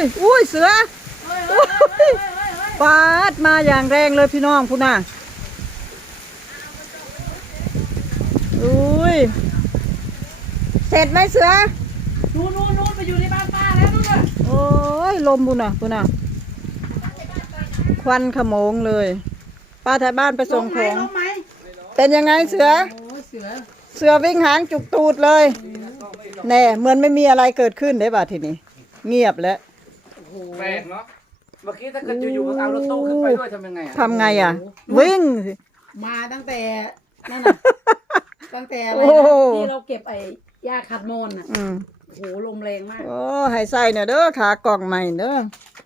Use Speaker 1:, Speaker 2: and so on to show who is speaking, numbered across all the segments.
Speaker 1: อุ้ยเสือปาดมาอย่างแรงเลยพี่น้องพูน่ะอุ้ยเสร็จไหมเสือ
Speaker 2: นู่นไปอยู่ในบ้านป้าแล้วนู่นน่ะ
Speaker 1: โอ้ยลมพูน่ะควันขโมงเลยป้าถ่ายบ้านไปส่งของเป็นยังไงเสือเสือวิ่งหางจุกตูดเลยแน่เหมือนไม่มีอะไรเกิดขึ้นได้ป่ะทีนี้เงียบแล้ว
Speaker 3: แปลกเนาะเมื่อกี้ถ้าเกิดอยู่ๆเอารถตู้ขึ้นไปด้วยทำยังไง
Speaker 1: ทำไงอ่ะวิ่ง
Speaker 2: มาตั้งแต่นั่นน่ะตั้งแต่อะไรที่เราเก็บหญ้าขัดโนนน่ะโอ้โหลมแรงมาก
Speaker 1: โอ้ให้ใส่เนี่ยเด้อขากล่องใหม่เด้อ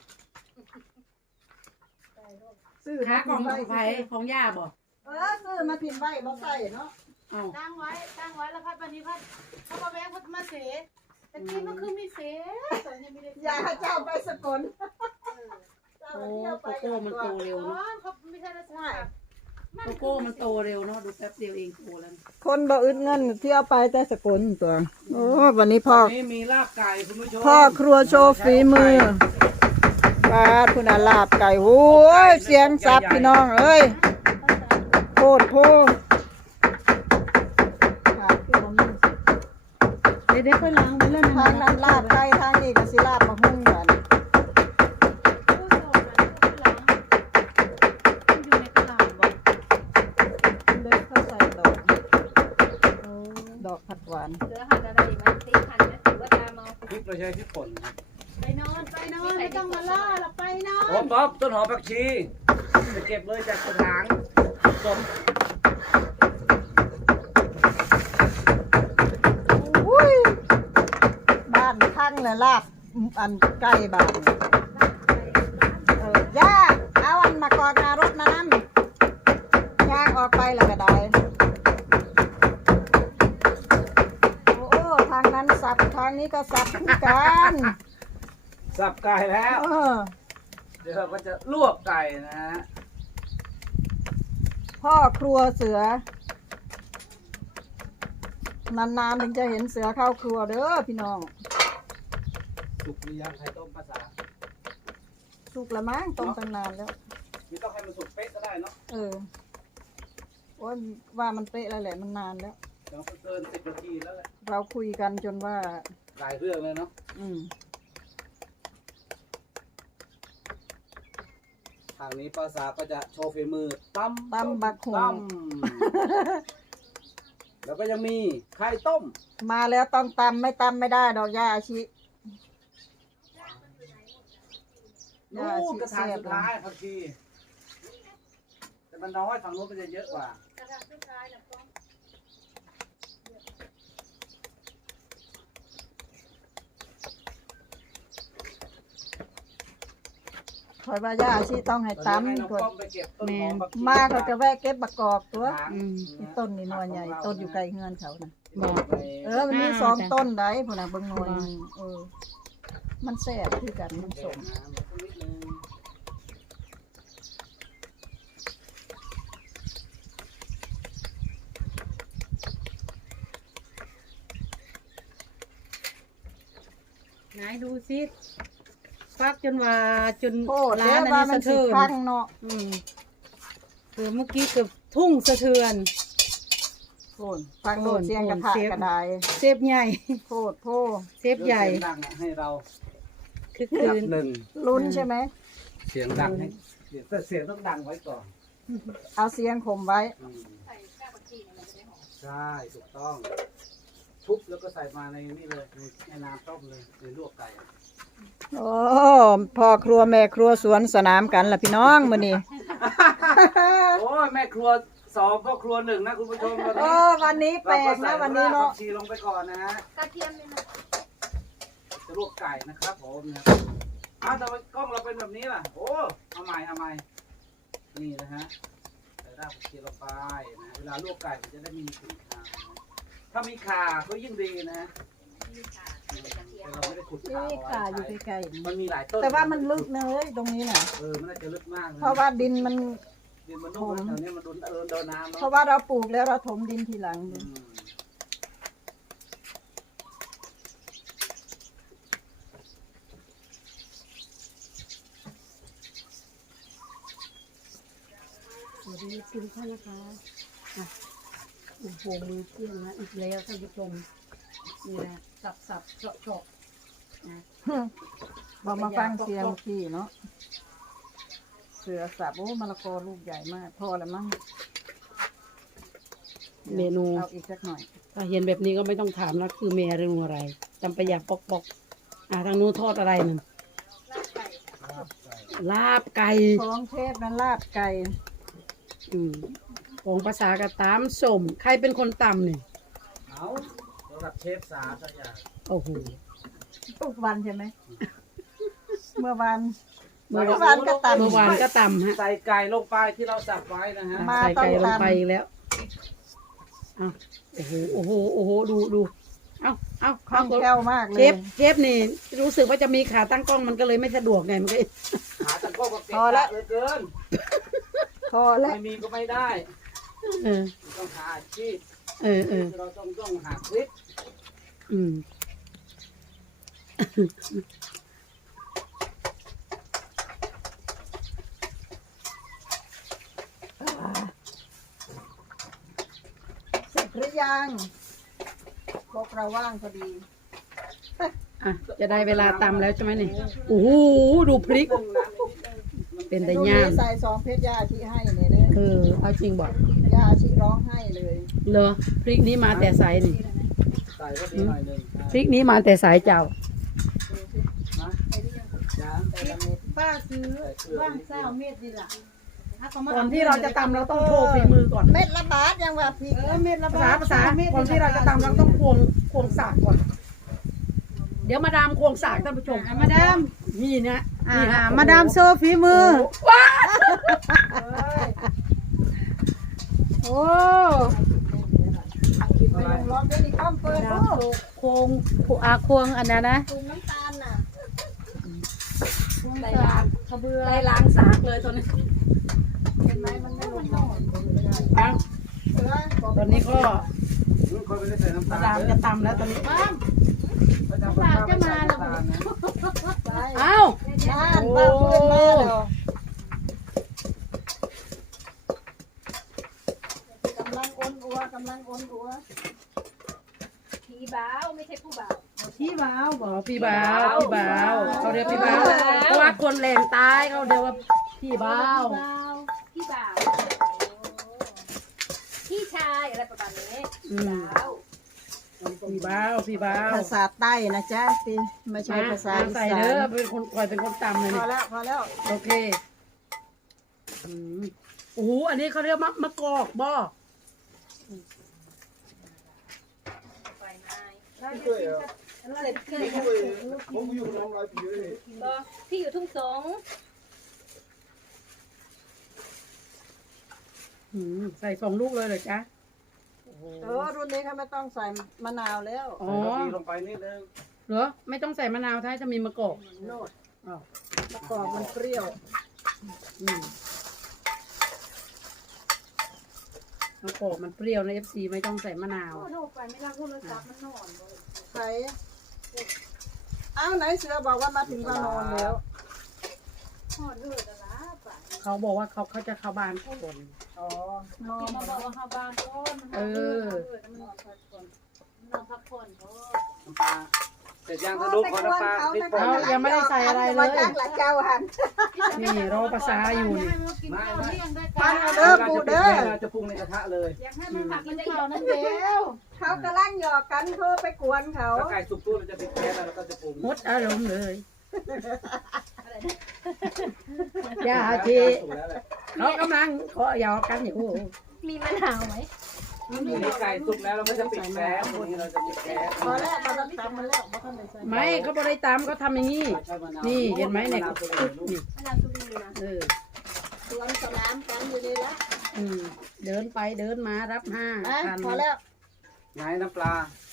Speaker 2: ขากล่องของไผ่ของหญ้าบ่
Speaker 1: ซื้อมาพิมพ์ไว้บ่ใส่เนาะ
Speaker 4: ตั้งไว้แล้วพัดวันนี้พัดเขามาแวะพัดมาเสียแต่กี้ก็คือไม่เสียตอนนี้ไม่ได้
Speaker 1: อย่าเจ้าไปสกล
Speaker 2: โอ้โกโก้มันโตเร็วเนาะ
Speaker 4: เขาไม่ใช่ราชการ
Speaker 2: โกโก้มันโตเร็วเนาะดูแป๊บเดียวเองโตแล้ว
Speaker 1: คนบ่อึดเงินเที่ยวไปแต่สกลตัวโอ้วันนี้พ่อ
Speaker 3: มีลาบไก่คุณผู้ชม
Speaker 1: พ่อครัวโชว์ฝีมือปลาคุณอาลาบไก่โอ้ยเสียงซับพี่น้องเอ้ยโคตรโพ
Speaker 2: เด็กๆไปล้างไปเล่น
Speaker 1: ทางนั้นลาบไก่ทางนี้ก็สิลาบมาหุ้งกันดอกผัดหวาน
Speaker 4: เสือหันอะไรไหมตีหันนะถือว่าตาเมา
Speaker 3: พริกเราใช้พริกป่น
Speaker 4: ไปนอนไม่ต้องมาล่าเราไปนอน
Speaker 3: ป๊อบต้นหอมผักชีจะเก็บเลยจากกระถางสด
Speaker 1: บ้านข้างเลยลาบอันใกล้บ้านย่าเอาอันมากอดนารถนะน้ำย่างออกไปแล้วก็ได้โอ้ทางนั้นสับทางนี้ก็สับเหมือนกัน
Speaker 3: สับไก่แล้วเดี๋ยวเราก็จะลวกไก่นะฮะ
Speaker 1: พ่อครัวเสือนานๆถึงจะเห็นเสือเข้าครัวเด้อพี่น้อง
Speaker 3: สุกหรือยังไข่ต้มภาษา
Speaker 1: สุกละมั้งต้มตั้งนานแล้ว
Speaker 3: ไม่ต้องให้มันสุกเป๊ะก็ได้เนาะ
Speaker 1: โอ้ยว่ามันเป๊ะแล้วแหละมันนานแล้ว
Speaker 3: เดี๋ยวเกิน10 นาทีแล้วแหละ
Speaker 1: เราคุยกันจนว่า
Speaker 3: หลายเรื่องเลยเนาะทางนี้ภาษาก็จะโชว์ฝีมือต
Speaker 1: ำบักหุ่ง
Speaker 3: แล้วก็ยังมีไข่ต้ม
Speaker 1: มาแล้วต้องตำไม่ได้ดอกยาอาชิ
Speaker 3: นู่นกระถางสุดท้ายผักชีแต่มันน้อยฝั่งนู้นมันจะเยอะกว่า
Speaker 1: คอยว่ายาอาชีต้องให้ตำก่อนมาเขาจะแวะเก็บบักกอกตัวต้นนี่นวลใหญ่ต้นอยู่ไกลเฮือนเขานะมันมี2 ต้นได้พวกน่ะเบิ่งหน่วยมันแซ่บคือกันมันสม
Speaker 2: ไหนดูซิฟักจนว่าจน
Speaker 1: ร้านอันนี้สะเทือนเนาะ
Speaker 2: เมื่อกี้เกือบทุ่งสะเทือน
Speaker 1: ฟังโดนเสียงกระทะกระได
Speaker 2: เซฟใหญ่
Speaker 1: โพ
Speaker 2: เซฟใหญ่
Speaker 3: ให้เรา
Speaker 2: คือคืน
Speaker 1: ลุ้นใช่ไหม
Speaker 3: เสียงดังให้แต่เสียงต้องดังไว้ก่อน
Speaker 1: เอาเสียงข่มไว้
Speaker 3: ใช่ถูกต้องทุบแล้วก็ใส่มาในนี่เลยในน้ำต้มเลยในลวกไก่
Speaker 1: โอ้พ่อครัวแม่ครัวสวนสนามกันล่ะพี่น้องมื้อนี้
Speaker 3: โอ้แม่ครัว2พ่อครัว1นะคุณผู้ชม
Speaker 1: วันนี้แปลกนะวันนี้เนาะ
Speaker 3: ชีลงไปก่อนนะฮะ
Speaker 4: กระเทียมเลยนะ
Speaker 3: จะลวกไก่นะครับผมเนี่ยแต่ว่ากล้องเราเป็นแบบนี้ล่ะโอ้เอาใหม่นี่นะฮะใส่รากผักชีลงไปนะเวลาลวกไก่มันจะได้มีกลิ่นคาวถ้ามีข่าก็ยิ่งดีนะเราไม่ได้ขุด
Speaker 1: ข่าอยู่ไกล
Speaker 3: ๆมันมีหลายต้น
Speaker 1: แต่ว่ามันลึกเลยตรงนี้น่ะ
Speaker 3: มันน่าจะลึกมาก
Speaker 1: เพราะว่าดินมัน
Speaker 3: นุ่มแถวนี้มันโดนน้ำ
Speaker 1: เพราะว่าเราปลูกแล้วเราถมดินทีหลัง
Speaker 2: วัสดีทุกท่านนะคะอ่ะโอ้โหมือเที่ยงนะอีกแล้วท่านผู้ชมนี่แหละสับเฉาะนะ
Speaker 1: บอกมาฟังเสียงพี่เนาะเสือสับโอ้มะละกอลูกใหญ่มากพอแล้วมั้ง
Speaker 2: เมนู
Speaker 1: เอาอีกสักหน่อย
Speaker 2: ถ้าเห็นแบบนี้ก็ไม่ต้องถามแล้วคือเมนูอะไรจำประหยัดปอกทางนู้นทอดอะไรนั่นลาบไก่
Speaker 1: ของเทพนั้นลาบไก่
Speaker 2: ของภาษากระตามสมใครเป็นคนตำเนี่ย
Speaker 3: เอาสำหรับเชฟสาสักอย่าง
Speaker 2: โอ้โห
Speaker 1: ทุกวันใช่ไหมเมื่อวาน
Speaker 2: เมื่อ
Speaker 1: วานก็ตำ
Speaker 2: เมื่อวานก็ตำฮะ
Speaker 3: ใส่ไก่ลงไปที่เราสับไว้นะฮะ
Speaker 1: มา
Speaker 2: ใส่ไก่ลงไป
Speaker 1: ต้องตำ
Speaker 2: อีกแล้วเอาโอ้โหดูเอา
Speaker 1: คล่องแคล่วมากเล
Speaker 2: เช
Speaker 1: ย
Speaker 2: ฟนี่รู้สึกว่าจะมีขาตั้งกล้องมันก็เลยไม่สะดวกไงมันก็
Speaker 3: หาตะโก้ก็เก่ง
Speaker 1: พอละ
Speaker 3: เหลือเกิน
Speaker 1: พอแล้ว
Speaker 3: ไม่มีก็ไม่ได้
Speaker 2: เออ
Speaker 3: ต้องหาอาชีพ
Speaker 2: เออ
Speaker 3: เราต้องหาคลิป
Speaker 2: อืม
Speaker 1: เสร็จหรือยังพวกเราว่างพอดี
Speaker 2: อ่ะจะได้เวลาตำแล้วใช่ไหมนี่โอ้โหดูพริก เป็นแต่
Speaker 1: ดู
Speaker 2: ย่า
Speaker 1: นี่
Speaker 2: ง
Speaker 1: ใส่2เพชรยาอาชีให้เลยเนี่ย
Speaker 2: เอาจริงบอก
Speaker 1: ยาอาชีร้องให้เลย
Speaker 2: เหรอพริกนี้มาแต่สายนี่
Speaker 3: ใส่ก็ดีหน่อยหนึ่ง
Speaker 2: พริกนี้มาแต่สายเจ้า
Speaker 3: นะจ้า
Speaker 4: ป้าซื้อบ้างเศร้าเม็ดดีล่ะ
Speaker 2: ก่อนที่เราจะตำเราต้องโชว์ฝีมือก่อน
Speaker 1: เม็ดละบาทยังว่าพี่
Speaker 4: เม็ดละ
Speaker 2: ภาษาก่อนที่เราจะตำเราต้องควงสากก่อน เดี๋ยวมาดามควงสากท่านผู้ชม
Speaker 4: มาดาม
Speaker 2: นี่นะนี่ฮะ
Speaker 4: มาดามโซฝีมือ โอ้
Speaker 1: ไปลงร้องได้ดีข้อมเปิด
Speaker 2: ดา
Speaker 1: ดู
Speaker 2: มโควง
Speaker 4: ควงอันนั้นนะ
Speaker 1: ตุ่มน้ำตาลน่ะ
Speaker 2: ได้ล้างได้ล้างสากเลยตอนนี้
Speaker 1: เห็นไหมมันไม่ลงนอน
Speaker 2: อ่ะ
Speaker 1: เสือ
Speaker 2: ตอนนี้ก็
Speaker 3: คนไม่ได้ใส่น้ำ
Speaker 2: มา
Speaker 3: ตา
Speaker 2: ดาม
Speaker 3: ล
Speaker 2: จะตำแล้วตอนนี้
Speaker 3: ประจำวันจะมาแล้ว
Speaker 1: ไป
Speaker 2: เอ้า
Speaker 1: บ้านบ้านเพื่อนมาแล้วกำลังอ้นอัวกำลังอ้นอัว
Speaker 4: พี่บ่าวไม่ใช่ผู้บ่าว
Speaker 1: พี่บ่าว
Speaker 2: บอกพี่บ่าวเขาเรียกพี่บ่าวเพราะว่าคนแหลงตายเขาเรียกว่าพี่บ่าว
Speaker 4: พี่บ่าวพี่ชายอะไรประมาณนี้
Speaker 2: อืม
Speaker 4: บ่าว
Speaker 2: พี่บ่าว
Speaker 1: ภาษาใต้นะจ๊ะพี่ไม่ใช่ภาษาอี
Speaker 2: ใส่
Speaker 1: สา
Speaker 2: เด้อน เป็นคนคอยเป็นคนตำเลย
Speaker 1: พอ
Speaker 2: นี่
Speaker 1: แล้วพอแล้ว
Speaker 2: โอเคอืมโอ้โหอันนี้เขาเรียกมะกอกบ่
Speaker 4: เสร็จเคยพี่อยู่ทุ่งสง
Speaker 2: ใส่2 ลูกเลยเหรอจ๊ะ
Speaker 1: รุ่นนี้เขาไม่ต้องใส่มะนาวแล้ว
Speaker 2: อ๋อ
Speaker 3: ใส่กะปิลงไปนิดนึง
Speaker 2: เหรอไม่ต้องใส่มะนาวถ้าจะมีมะกอก
Speaker 1: โนด
Speaker 2: อ๋อ
Speaker 1: มะกอกมันเปรี้ยว
Speaker 2: อืมมะกอกมันเปรี้ยวนะ FC ไม่ต้องใส่มะนาว
Speaker 4: โทรไปไม่รับโทรศัพท์มันนอนเลย
Speaker 1: ใส่อ้าวไหนเสือบอกว่ามาถึงก็นอนแล้ว
Speaker 4: นอนเลยแต่ละป่ะ
Speaker 2: เขาบอกว่าเขาจะเข้าบ้านคน
Speaker 1: อ๋อนอน
Speaker 4: มาบอกว่าเข้าบ้านก่อนมันนอนพักผ่อนนอนพักผ่อนเพราะ
Speaker 3: น้ำปลาเสร็จย่างกระดูกของน้ำปลาพริกป่น
Speaker 2: เอายังไม่ได้ใส่อะไรเลย
Speaker 1: จ้างหลายเจ้าหัน
Speaker 2: นี่รอภาษาอยู่นี่
Speaker 4: ให้มันกินข้าวเที่ยงได้
Speaker 1: ฟั
Speaker 4: กั
Speaker 1: ง
Speaker 4: น
Speaker 1: เอาเด้อปูเด้อ
Speaker 3: เราจะปรุงในกระทะเลย
Speaker 4: อยากให้มันผักมันข้าวนั่นเดียว
Speaker 1: เขากำลังหยอกกันโทรไปกวนเขา
Speaker 3: แล้วไก่สุกตู้เราจะปิดแก๊สแล้วเราก็จะปรุง
Speaker 2: หมดอารมณ์เลยอย่าที
Speaker 3: สุกแล้วแหละ
Speaker 2: เขากำลังขอหยอกกันอยู่
Speaker 4: มีมะนาวไหม
Speaker 3: ทีนี้ไก่สุกแล้วเราก็จะปิดแก๊สทีนี้เราจะปิดแก๊ส
Speaker 1: พอแล้วมาแล้วตามมาแล้วมาท่านเลยใส่
Speaker 2: ไม่เขาบริตามเขาทำอย่างนี้ นี่เห็นไหมเนี่ยนี่
Speaker 4: มะนาวสุรีนะ
Speaker 1: สวนสนามกันอยู่นี่ละ
Speaker 2: เดินไปเดินมารับห้า
Speaker 1: พอแล้ว
Speaker 3: ไหนน้ำปลา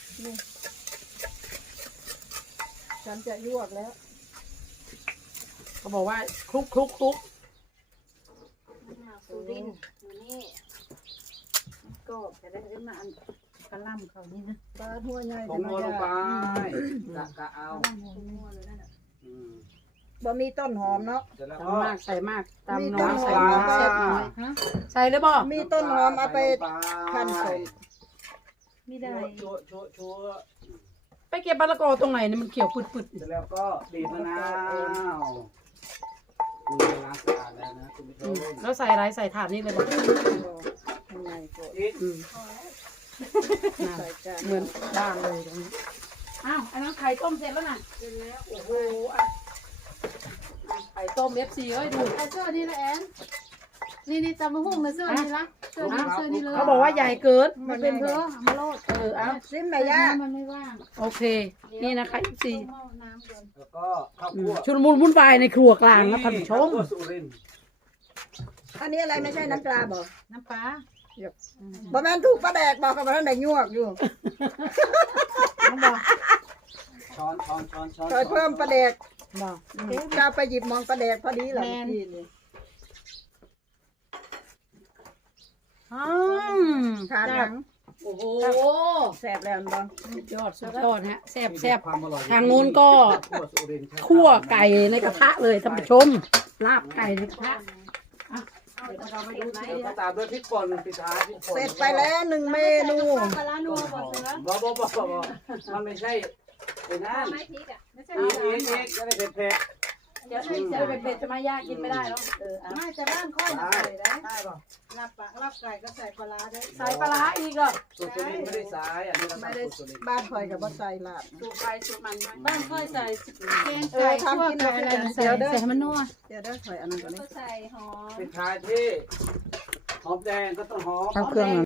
Speaker 1: ฉันจะยวกแล้ว
Speaker 2: เขาบอกว่าคลุกคลุกคลุก
Speaker 4: มะนาวสุรินอยู่นี่
Speaker 2: ก็จะได้ขึ้นมาอันกระล่ำเขานี่นะ
Speaker 1: ปลาหัวใหญ่
Speaker 3: ผงนัวลงไปกะเอา
Speaker 4: นัวเลยนั่นน่ะ
Speaker 3: อืม
Speaker 1: บ่มีต้นหอมเนาะ
Speaker 3: เสร็จแล้ว
Speaker 2: ตำ
Speaker 3: ก็
Speaker 2: มากใส่มากตำ
Speaker 1: มี
Speaker 2: น้
Speaker 1: ต้
Speaker 2: อน ย
Speaker 1: หอม
Speaker 2: ใส่น้อยแซ่บน้อยใส่เลยบ่
Speaker 1: มีต้นหอมเอาไปคั่นสม
Speaker 4: ไม่ได้
Speaker 3: ชัว
Speaker 2: ไปเก็บมะละกอตรงไหนเนี่ยมันเขียวปืด
Speaker 3: เสร็จแล้วก็บีบมะนาวนี่ล้างสะอาดแล้วนะคุณผู้ช
Speaker 2: ๆ
Speaker 3: ม
Speaker 2: แล้วใส่อะไรใส่ถาดนี้เลยบ่
Speaker 1: ข้างในก็
Speaker 3: อีก
Speaker 1: ใส่จาน
Speaker 2: เหมือนบ้านเลยตรงนี้อ้าวอันนั้นไข่ต้มเสร็จแล้วน่ะเสร็จแล้วโอ้โหอ่ะไข่ต้ม FC เอ้ยดู
Speaker 4: ไอ้เสื้อนี่ละแอนนี่ตำมะฮุ่งนะเสื้อนี่ละเสื้อนี่เลย
Speaker 2: เขาบอกว่าใหญ่เกิน
Speaker 4: มันเป็นเพอมาโลด
Speaker 2: เอา
Speaker 1: ซิมแม่ย่า
Speaker 4: มันไม่ว่าง
Speaker 2: โอเค นี่นะคะ FC
Speaker 4: เอาน้ำก่อน
Speaker 3: แล้วก็ข้าวคั่ว
Speaker 2: ชุลมุนวุ่นวายในครัวกลางนะท่านผู้ชม
Speaker 3: ข้าวคั่วสุรินทร์
Speaker 1: อันนี้อะไรไม่ใช่น้ำปลาบ่
Speaker 4: น้ำปลา
Speaker 1: บ่แม่นถูกปลาแดกบอกกับว่าท่านได้ยวกอยู่
Speaker 3: ช้อน
Speaker 1: คอยเพิ่มปลาแดก
Speaker 2: บอก
Speaker 1: จะไปหยิบมองปลาแดกพอดีแหละเมื่อกี้นี่ ขาดหลัง
Speaker 2: โอ้โห
Speaker 1: แซ่บแล้วบ่
Speaker 2: สุดยอดสุดยอดฮะแซ่บ
Speaker 3: มี
Speaker 2: แซ่บ
Speaker 3: ความอร่อย
Speaker 2: ทางนู้นก็
Speaker 3: ข้าวคั่วสุรินทร์
Speaker 2: คั่วไก่ในกระทะเลยท่านผู้ชม ลาบไก่ในกระทะ
Speaker 3: เดี๋ยวก็ตามด้วยพริกป่นปิดท้ายพริกป่น
Speaker 1: เสร็จไปแล้วหนึ่งเมนู
Speaker 4: ปลานัวบ่เสือ
Speaker 3: บ่มันไม่ใช่ไอ้นั่น
Speaker 4: ไม่พริกอ่ะไม่ใช่
Speaker 3: อีกจะได้เผ็ด
Speaker 2: เดี๋ยวเป็ดจะมายากกินไม่ได้หรอก
Speaker 4: ไม่แต่บ้านค่อยใส่ได้
Speaker 1: ได้บ่
Speaker 4: รับไก่ก็ใส่ปลาได้
Speaker 2: ใส่ปลาร้าอีกอ่ะ
Speaker 3: ๆสูตรสุรินทร์ไม่ได้สายอันนี้เรา
Speaker 1: ไม่
Speaker 3: ทำ
Speaker 1: ได้
Speaker 3: สูตรสุรินทร์
Speaker 1: บ้านคอยกับบ่ใส่ลาบ
Speaker 2: สูตรไปสูตรมัน
Speaker 4: บ้านค่อยใส่แกงไก่คั่วไก่อะไรใส่ให้มันนัว
Speaker 1: เดี๋ยวเด้อคอยอันนั้นก่อนนี่
Speaker 4: ก็ใส่หอม
Speaker 3: ปิดท้ายที่หอมแดงก็ต้องหอม
Speaker 1: เอาเครื่อง